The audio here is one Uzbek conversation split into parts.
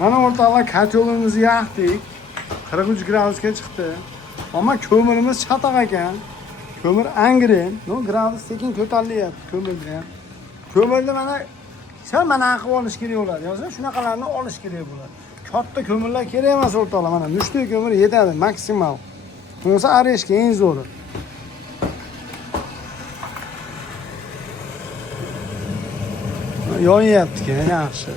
Mana o'rtoqlar kotelimizni yoqdik. 43 gradusga chiqdi. Ammo ko'mirimiz chatoq ekan. Ko'mir angren, no gradus sekin ko'tarilyapti ko'mirda ham. Ko'mirni mana qilib olish kerak bo'ladi. Yo'qsa shunaqalarni olish kerak bo'ladi. Katta ko'mirlar kerak emas o'rtoqlar. Mana 3 ta ko'mir yetadi maksimal. Bo'lsa areshga eng zo'ri. Yonyapti-ku, yaxshi.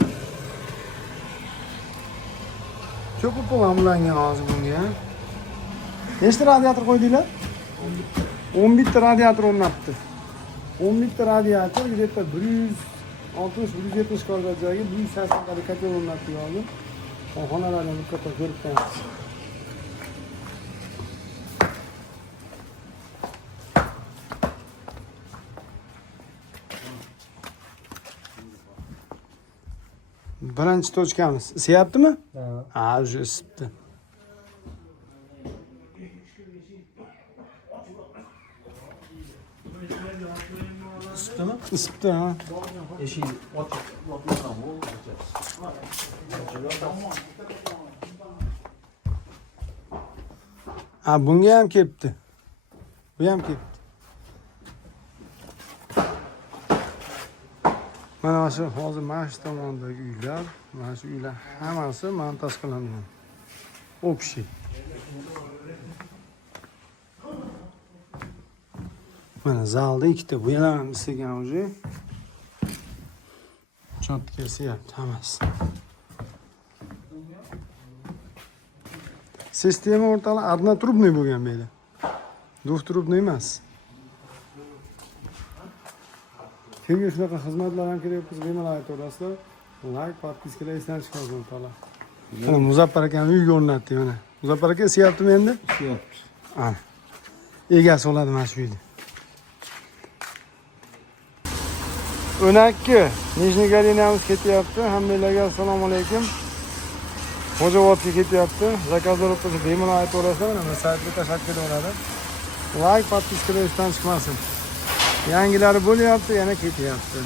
Ko'p pul amlangan hozir bunga. Nechta radiator qo'ydinglar? 11 ta radiator o'rnatdi. 11 ta radiator, где-то 160-170 kvadrat joyga 180 ta kotel o'rnatdi hozir. Xonalarni bitta ko'rib qo'yamiz. Birinchi tochkamiz isyaptimi? Ha, уже isibdi. Isibdimi? Isibdi, ha. Eshik ochiq. Ha, bunga ham kelibdi. Bu ham kelibdi. Mana shu hozir mana shu tomondagi uylar, mana shu uylar hammasi montaj qilingan. Общий. Mana zalda ikkita bu ham isilgan уже. Cho'tga siyapti hammasi. Sistema o'rtalar однотрубный bo'lgan bu yerda. Двухтрубный emas. Kimga shunaqa xizmatlar ham kerak bo'lsa, bemalol aytaverasizlar. Like, podpiskalar esdan chiqmasin o'rtoqlar. Mana Muzaffar akani uyga o'rnatdi mana. Muzaffar aka isyaptimi endi? Isyapti. Ana. Egasi bo'ladi mana shu uyda. 12 Nijniy Galinamiz ketyapti. Hammalarga assalomu alaykum. Xo'javodga ketyapti. Zakazlar o'tsa bemalol aytaverasizlar. Mana saytga tashlab kelaveradi. Like, podpiskalar esdan chiqmasin. Yangilari bo'lyapti, yana ketyapti.